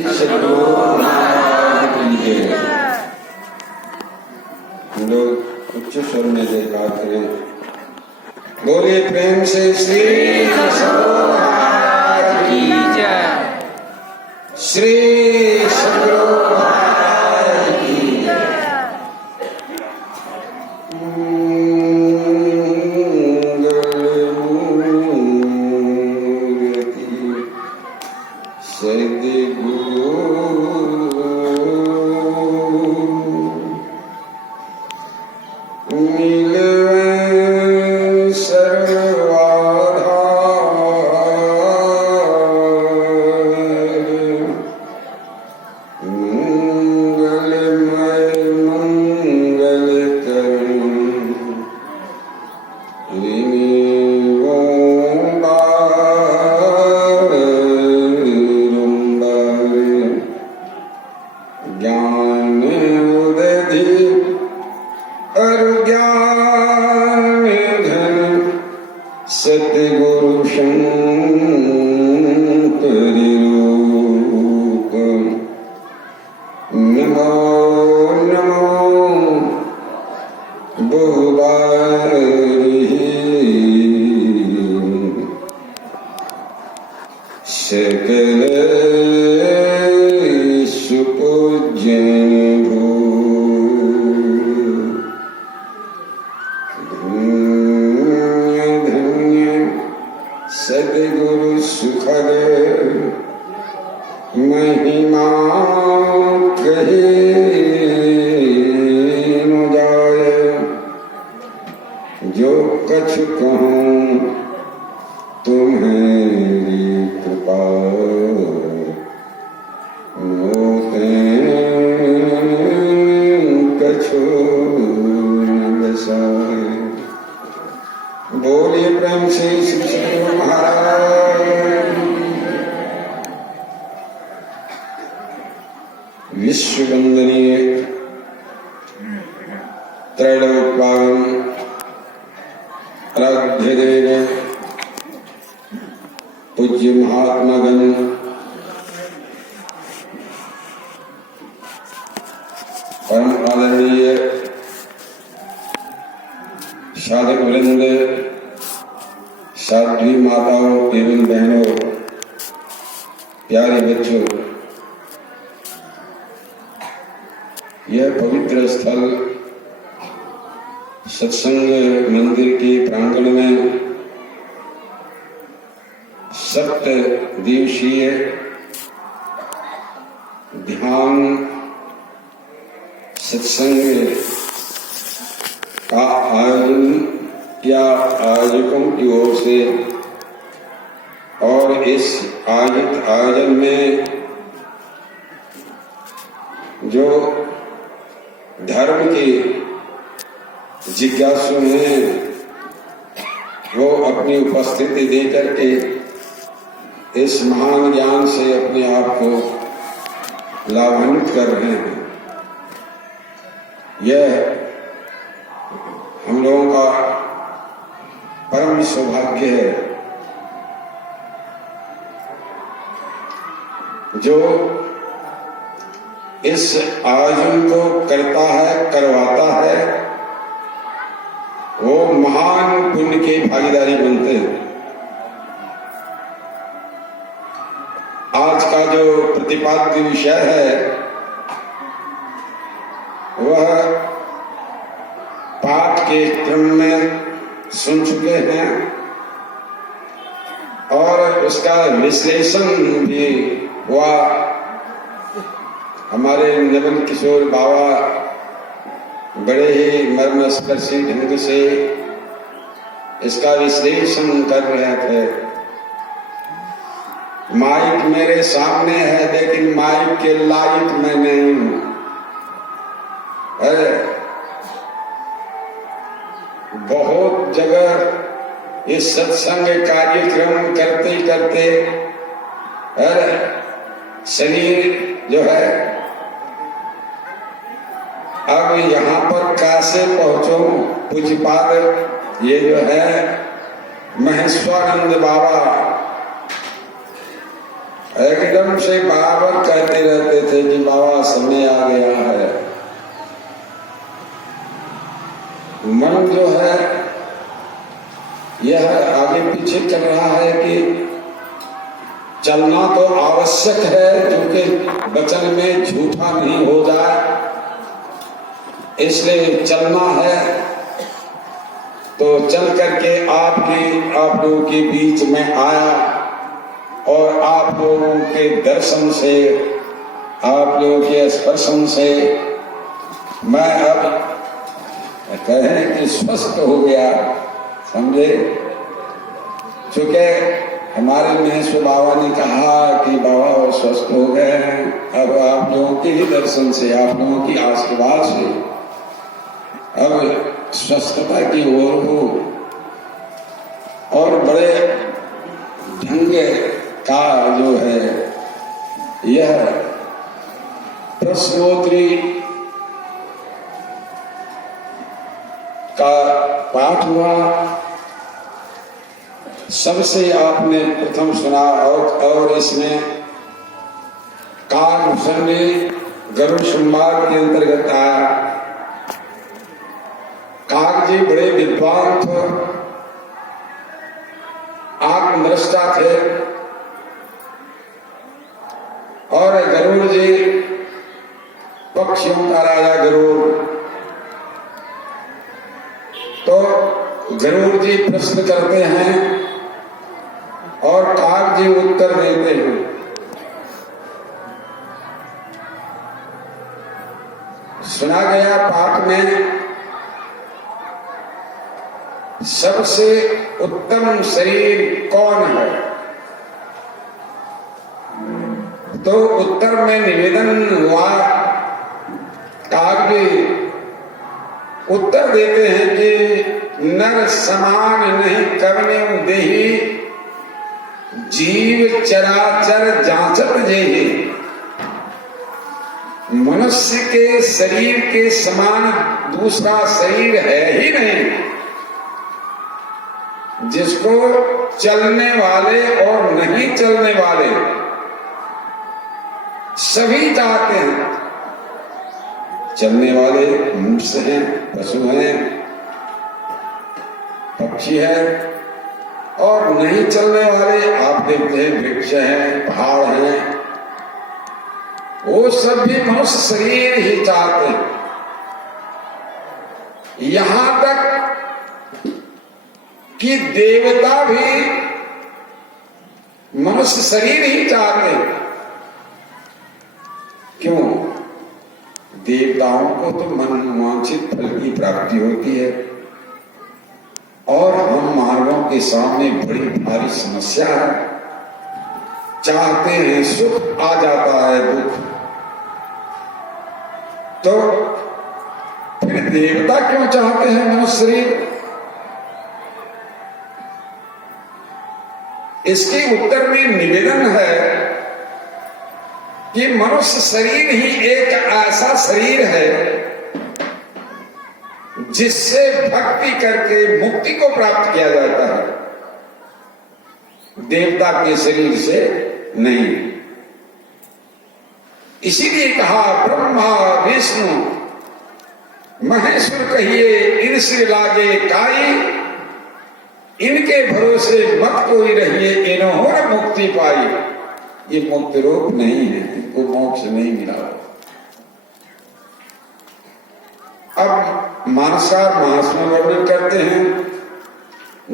हम लोग उच्च स्वर में जयकार करें। बोलिए प्रेम से श्री सद्गुरु महाराज की जय। श्री सद्गुरु महाराज की जय। बोलिए प्रेम से श्री सद्गुरु महाराज। विश्व वंदनीय त्रैलोक्यपावन आराध्य देव पूज्य महात्मा गण परम आदरणीय साधक वृंद, साध्वी माताओं एवं बहनों, प्यारे बच्चों, यह पवित्र स्थल सत्संग मंदिर के प्रांगण में सप्त दिवसीय ध्यान सत्संग का आयोजन या आयोजकों की ओर से, और इस आयोजन में जो धर्म के जिज्ञासु हैं वो अपनी उपस्थिति देकर के इस महान ज्ञान से अपने आप को लाभान्वित कर रहे हैं। यह हम लोगों का परम सौभाग्य है जो इस आयोजन को करता है, करवाता है, वो महान पुण्य के भागीदारी बनते हैं। आज का जो प्रतिपाद्य विषय है वह पाठ के क्रम में सुन चुके हैं और उसका विश्लेषण भी हुआ। हमारे नवल किशोर बाबा बड़े ही मर्मस्पर्शी ढंग से इसका विश्लेषण कर रहे थे। माइक मेरे सामने है लेकिन माइक के लाइक में नहीं हूं। बहुत जगह इस सत्संग कार्यक्रम करते करते शरीर जो है अब यहाँ पर कैसे पहुंचो। पूज्यपाद ये जो है महेश्वरानंद बाबा एकदम से बार कहते रहते थे कि बाबा समय आ गया है। मन जो है यह आगे पीछे चल रहा है कि चलना तो आवश्यक है, क्योंकि वचन में झूठा नहीं हो जाए, इसलिए चलना है। तो चल करके आप लोगों के बीच में आया और आप लोगों के दर्शन से, आप लोगों के स्पर्शन से मैं अब कहें कि स्वस्थ हो गया, समझे। चूंकि हमारे महेश्वर बाबा ने कहा कि बाबा वो स्वस्थ हो गए हैं, अब आप लोगों के ही दर्शन से, आप लोगों की आशीर्वाद से अब स्वस्थता की ओर हो। और बड़े ढंग का जो है यह प्रश्नोत्तरी का पाठ हुआ। सबसे आपने प्रथम सुना और इसमें कालभूषण में गरुड़ संवाद के अंतर्गत आया। काग जी बड़े विद्वान थे, आत्मदृष्टा थे, और गरुड़ जी पक्षियों का राजा गरुड़। तो गरुड़ जी प्रश्न करते हैं और काग जी उत्तर देते हैं। सुना गया पाठ में सबसे उत्तम शरीर कौन है, तो उत्तर में निवेदन हुआ, काग जी उत्तर देते हैं कि नर समान नहीं करने देही, जीव चराचर जांचत जेहि। मनुष्य के शरीर के समान दूसरा शरीर है ही नहीं, जिसको चलने वाले और नहीं चलने वाले सभी चाहते हैं। चलने वाले मनुष्य हैं, पशु हैं, पक्षी हैं, और नहीं चलने वाले आप देखते हैं वृक्ष हैं, पहाड़ हैं, वो सब भी मनुष्य शरीर ही चाहते हैं। यहां तक कि देवता भी मनुष्य शरीर ही चाहते हैं। क्यों? देवताओं को तो मनोवांछित फल की प्राप्ति होती है, और हम मानवों के सामने बड़ी भारी समस्या है। चाहते हैं सुख, आ जाता है दुख। तो फिर देवता क्यों चाहते हैं मनुष्य शरीर? इसके उत्तर में निवेदन है कि मनुष्य शरीर ही एक ऐसा शरीर है जिससे भक्ति करके मुक्ति को प्राप्त किया जाता है, देवता के शरीर से नहीं। इसीलिए कहा ब्रह्मा विष्णु महेश्वर कहिए इनसे लागे काई, इनके भरोसे मत कोई रहिए, इन्होंने मुक्ति पाई। ये मुक्त रूप नहीं है, इनको मोक्ष नहीं मिला। अब मानसार मास में वर्णन करते हैं,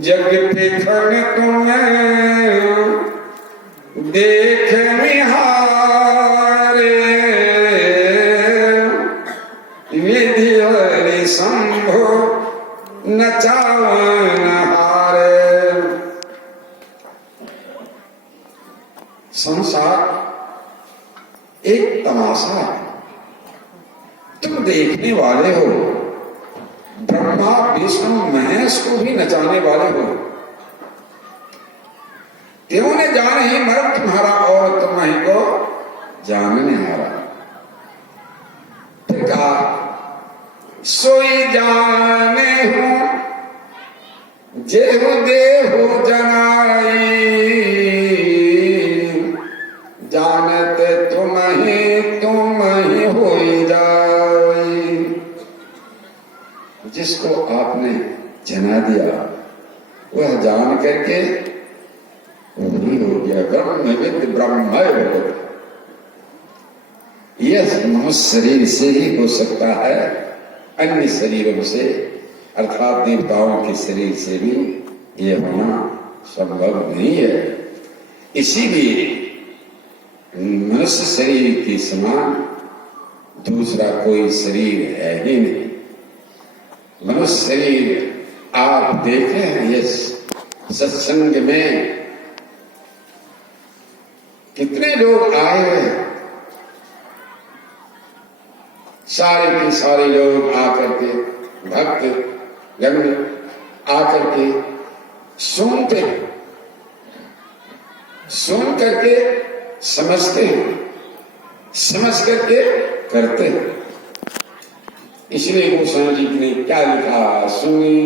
जग पेखन तुम्हें देख निहारे, विधि हरि शंभो नचावन हारे। संसार एक तमाशा है, तुम देखने वाले हो, ब्रह्मा विष्णु महेश को भी नचाने वाले हो। त्यों ने जाने ही मर तुम्हारा, और तुम्हें को जानने हारा। फिर कहा सोई जाने हूं जेहु देहु जनाई, नहीं तुम ही हो जाए। जिसको आपने जना दिया वह जान करके वही हो गया। ब्रह्मविद ब्रह्म। यह मनुष्य शरीर से ही हो सकता है, अन्य शरीरों से अर्थात देवताओं के शरीर से भी यह होना संभव नहीं है। इसीलिए मनुष्य शरीर के समान दूसरा कोई शरीर है ही नहीं। मनुष्य शरीर आप देखे हैं इस सत्संग में कितने लोग आए हैं, सारे के सारे लोग आकर के भक्त जन आकर के सुनते, सुन करके समझते हैं, समझ करके करते हैं। इसलिए गोस्वामी जी ने क्या लिखा, सुनी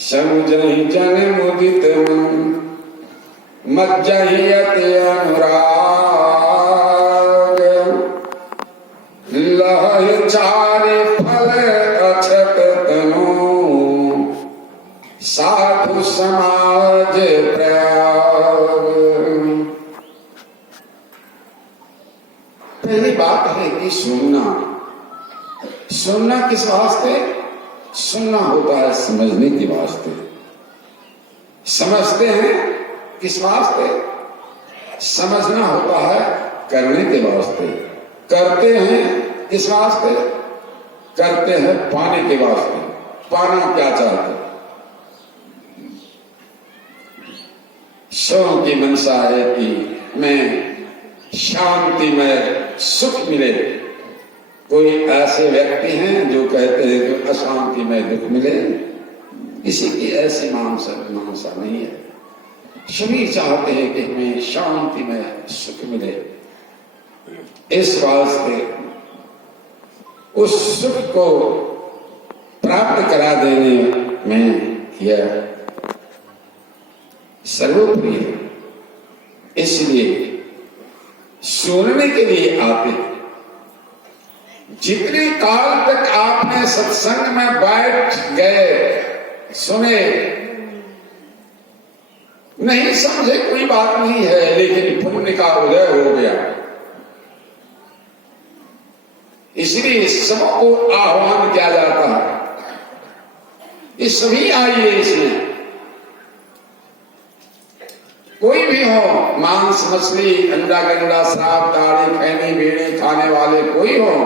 समझहि जन मुदित मन मज्जहि अति अनुराग लह चारि फल अछत तनु साधु समाज प्रयाग। पहली बात है कि सुनना। सुनना किस वास्ते? सुनना होता है समझने के वास्ते। समझते हैं किस वास्ते? समझना होता है करने के वास्ते। करते हैं किस वास्ते? करते हैं पाने के वास्ते। पाना क्या चाहते? सौ की मनसा है कि मैं शांति में सुख मिले। कोई ऐसे व्यक्ति हैं जो कहते हैं कि अशांति में दुख मिले, किसी की ऐसी मानसा नहीं है। सभी चाहते हैं कि हमें शांति में सुख मिले। इस वास्ते उस सुख को प्राप्त करा देने में यह सर्वोपरि है। इसलिए सुनने के लिए आते हैं। जितने काल तक आपने सत्संग में बैठ गए, सुने, नहीं समझे कोई बात नहीं है, लेकिन पुण्य का उदय हो गया। इसलिए सबको आह्वान किया जाता है, ये सभी आइए इसमें। कोई भी हो, मांस मछली अंडा गंडा शराब ताड़ी खैनी बीड़ी खाने वाले कोई हो,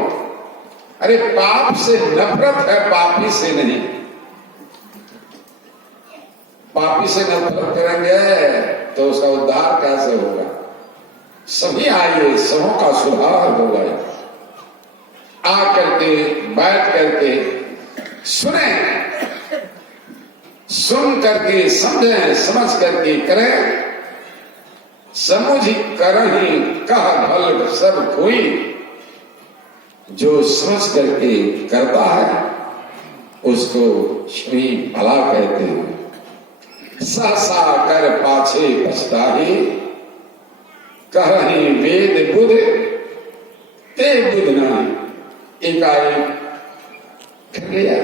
अरे पाप से नफरत है, पापी से नहीं। पापी से नफरत करेंगे तो उसका उद्धार कैसे होगा? सभी आइए, सबों का सुधार होगा। आकर के बैठ करके सुने, सुन करके समझें, समझ करके करें। समझ करहि कह भल सब कोई। जो समझ करके करता है उसको श्री भला कहते हैं। सहसा कर पाछे पछताहि कहहि वेद बुध ते बुध नहीं। एकाएक कर लिया,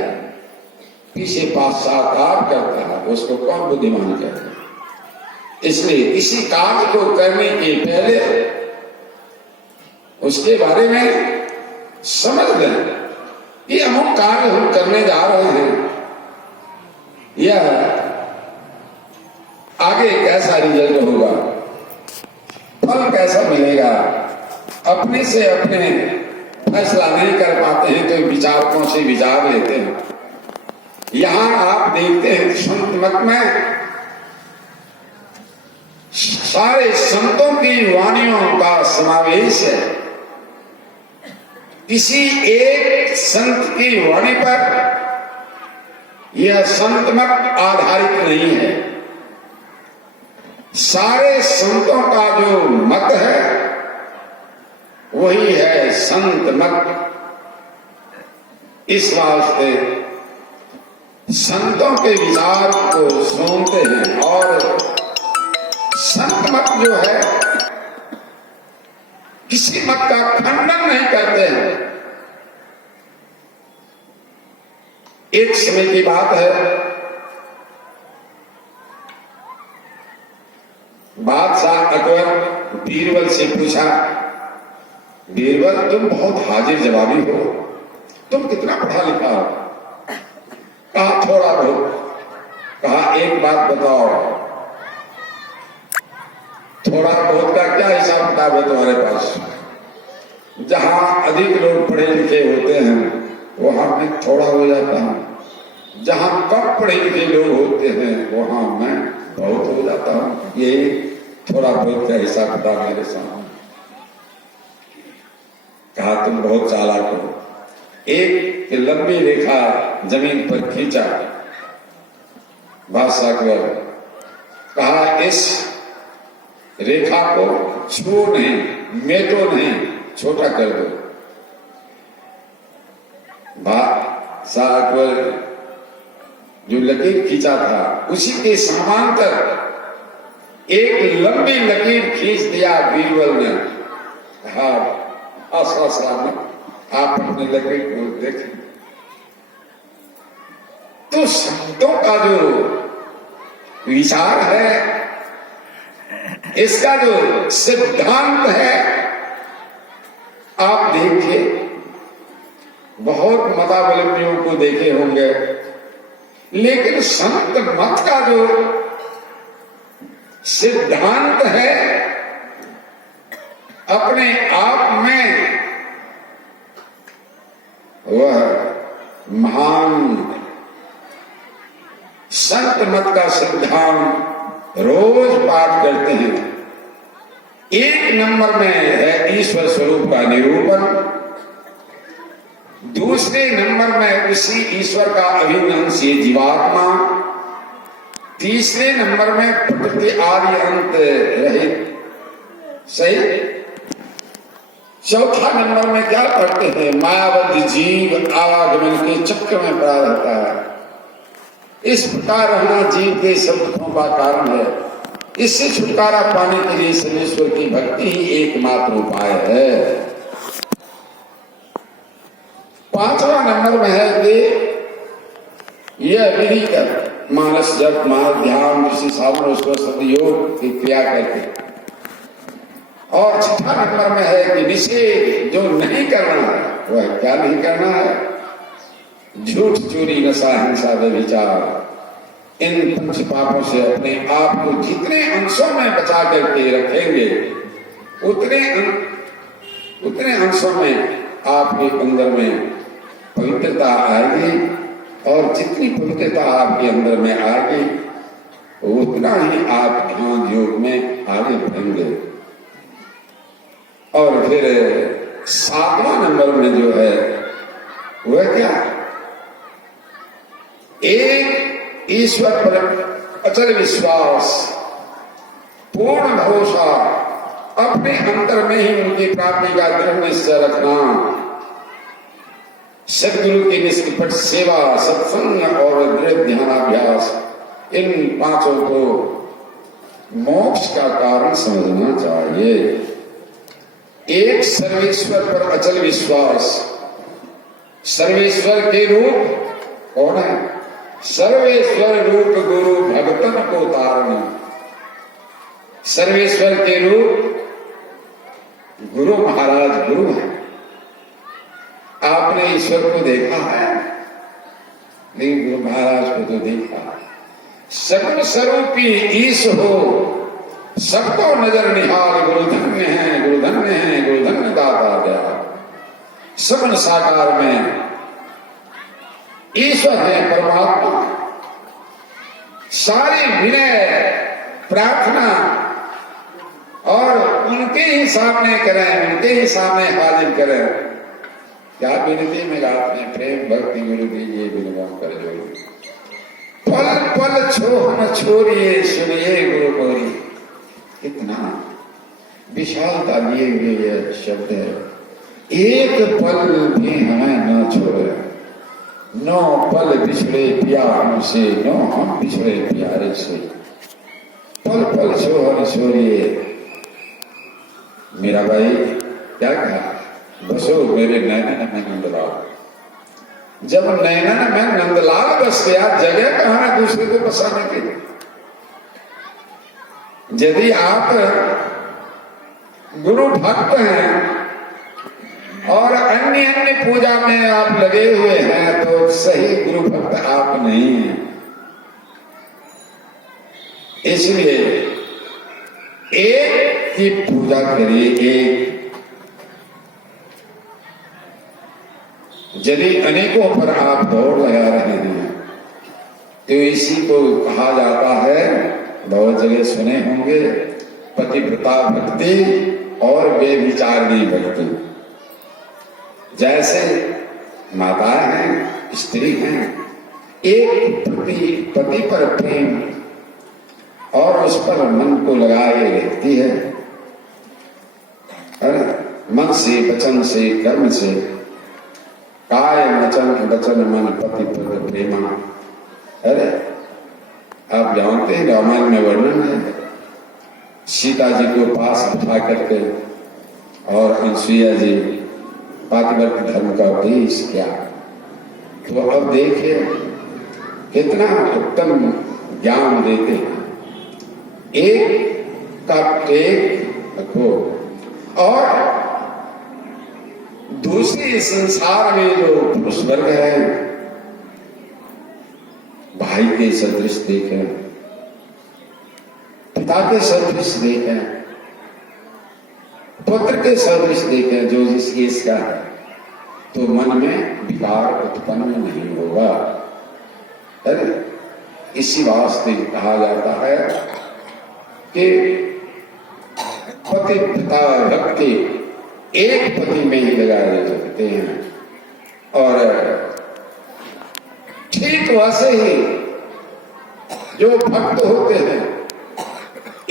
पीछे पश्चाताप करता है, उसको कौन बुद्धिमान कहते हैं? इसलिए इसी कार्य को करने के पहले उसके बारे में समझ लें। ये अमुक कार्य हम करने जा रहे हैं, यह आगे कैसा रिजल्ट होगा, फल कैसा मिलेगा। अपने से अपने फैसला नहीं कर पाते हैं तो विचारकों से विचार लेते हैं। यहां आप देखते हैं संत मत में सारे संतों की वाणियों का समावेश है। किसी एक संत की वाणी पर यह संत मत आधारित नहीं है। सारे संतों का जो मत है वही है संत मत। इस वास्ते संतों के विचार को सुनते हैं। और संत मत जो है किसी मत का खंडन नहीं करते हैं। एक समय की बात है, बादशाह अकबर बीरबल से पूछा, बीरबल तुम बहुत हाजिर जवाबी हो, तुम कितना पढ़ा लिखा हो? कहा थोड़ा बहुत। कहा एक बात बताओ, थोड़ा बहुत का क्या हिसाब किताब है तुम्हारे पास? जहां अधिक लोग पढ़े लिखे होते हैं वहां मैं थोड़ा हो जाता हूं, जहां कम पढ़े लिखे लोग होते हैं वहां मैं बहुत हो जाता हूं। ये थोड़ा बहुत का हिसाब किताब मेरे सामने। कहा तुम बहुत चालाक हो। एक लंबी रेखा जमीन पर खींचा बादशाह अकबर। कहा इस रेखा को छू नहीं, मेटो नहीं, छोटा कर दो। बादशाह अकबर जो लकीर खींचा था उसी के समांतर एक लंबी लकीर खींच दिया बीरबल ने। कहा आप अपने लकीर को देखें। तो शब्दों का जो विचार है, इसका जो सिद्धांत है, आप देखिए, बहुत मतावलंबियों को देखे होंगे, लेकिन संत मत का जो सिद्धांत है अपने आप में वह महान संत मत का सिद्धांत रोज पाठ करते हैं। एक नंबर में है ईश्वर स्वरूप का निरूपण, दूसरे नंबर में उसी ईश्वर का अभिन्न जीवात्मा, तीसरे नंबर में प्रकृति आदि अंत रहित सही, चौथा नंबर में क्या पढ़ते हैं? मायावत जीव आवागमन के चक्र में पड़ा रहता है। इस प्रकार रहना जीव के सब दुखों का कारण है। इससे छुटकारा पाने के लिए सर्वेश्वर की भक्ति ही एकमात्र उपाय है। पांचवा नंबर में है कि यह विधि कर मानस जप मान ध्यान ऋषि साधन योग की क्रिया करके। और छठा नंबर में है कि निषेध जो नहीं करना है वह क्या नहीं करना है? झूठ चोरी नशा हिंसा व्यभिचार। इन पंच पापों से अपने आप को जितने अंशों में बचा करके रखेंगे उतने अंशों में आपके अंदर में पवित्रता आएगी, और जितनी पवित्रता आपके अंदर में आएगी उतना ही आप ध्यान योग में आगे बढ़ेंगे। और फिर सातवां नंबर में जो है वह क्या? एक ईश्वर पर अचल विश्वास, पूर्ण भरोसा, अपने अंतर में ही उनकी प्राप्ति का दृढ़ निश्चय रखना, सदगुरु की निष्कपट सेवा, सत्संग और दृढ़ ध्यानाभ्यास, इन पांचों को मोक्ष का कारण समझना चाहिए। एक सर्वेश्वर पर अचल विश्वास। सर्वेश्वर के रूप कौन है? सर्वेश्वर रूप गुरु भगतन को तारण। सर्वेश्वर के रूप गुरु महाराज गुरु है। आपने ईश्वर को देखा है? नहीं, गुरु महाराज को तो देखा। सगुण स्वरूपी ईश हो, सबको नजर निहाल, गुरु धन्य है, गुरु धन्य है, गुरु धन्य दाता दया। सगुण साकार में ईश्वर है परमात्मा। सारी विनय प्रार्थना और उनके ही सामने करें, उनके ही सामने हाजिर करें। क्या विनती में गाते हैं? प्रेम भक्ति गुरु दीजिए विनम्र कर जोड़िए, पल पल छोड़ न छोड़िए, सुनिए गुरु कोरी। कितना विशालता लिए हुए यह शब्द है। एक पल भी हमें न छोड़े, नो पल बिछड़े पिया हमसे, नो हम बिछड़े प्यारे से। पल पल छोड़ न छोड़िए। मेरा भाई क्या कहा, बसो मेरे नैनन में नंदलाल। जब नैनन में नंदलाल बस गया, जगह कहां है दूसरे को बसाने के लिए। यदि आप गुरु भक्त हैं और अन्य अन्य पूजा में आप लगे हुए हैं तो सही गुरु भक्त आप नहीं हैं। इसलिए एक की पूजा करिए, एक। यदि अनेकों पर आप दौड़ लगा रहे हैं तो इसी को कहा जाता है, बहुत जगह सुने होंगे, पतिव्रता भक्ति और बेविचारणी भक्ति। जैसे माता हैं, स्त्री हैं, एक पति पर प्रेम और उस पर मन को लगाए रहती है, मन से, वचन से, कर्म से, काय वचन मन पति पर प्रेमा। अरे आप जानते हैं रामायण में वर्णन है, सीता जी को पास बिठा करके और अनुसुईया जी पातिव्रत्य धर्म का उपदेश किया। तो अब देखिए कितना उत्तम ज्ञान देते हैं। एक का एक रखो और दूसरी संसार में जो पुरुष वर्ग है, भाई के सदृश देखें, पिता के सदृश देखें, पुत्र के सदृश देखें, जो जिस केस का है, तो मन में विकार उत्पन्न नहीं होगा। अरे इसी वास्ते कहा जाता है कि पति पिता भक्ति एक पति में ही लगाए जाते हैं। और ठीक वैसे ही जो भक्त होते हैं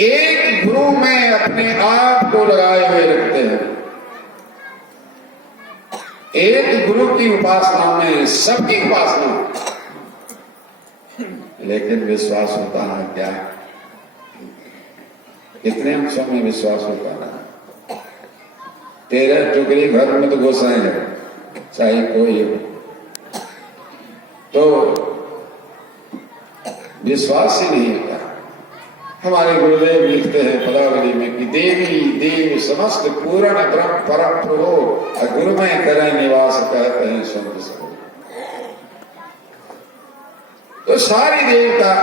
एक गुरु में अपने आप को लगाए हुए रखते हैं। एक गुरु की उपासना में सबकी उपासना, लेकिन विश्वास होता है क्या? कितने अंशों में विश्वास होता है? 13 टुकड़ी घर में तो गोसाई है, चाहे कोई हो, तो विश्वास ही नहीं होता। हमारे गुरुदेव लिखते हैं पदावली में कि देवी देव समस्त पूर्ण ब्रह्म परम प्रभु गुरु में करें निवास, कहते हैं शब्द से। तो सारी देवता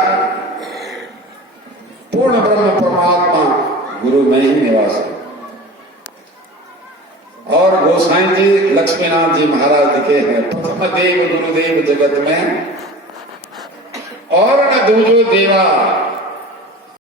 पूर्ण ब्रह्म परमात्मा गुरु में ही निवास है। और गोसाई जी लक्ष्मीनाथ जी महाराज लिखे हैं, प्रथम देव गुरुदेव जगत में और न दूजो देवा